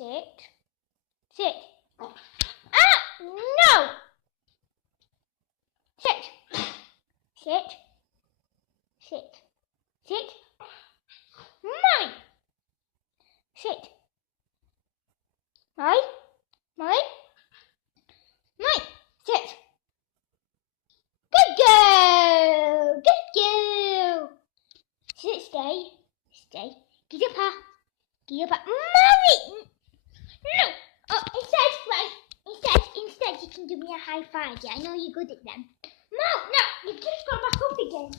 Sit. Sit. Ah! No! Sit. Sit. Sit. Sit. Mommy! Sit. Mommy? Mommy? Mommy! Sit. Good girl! Good girl! Sit, stay. Stay. Get up, huh? Get up, Mommy! No! Oh, instead you can give me a high five. Yeah, I know you're good at them. No, you've just got back up again.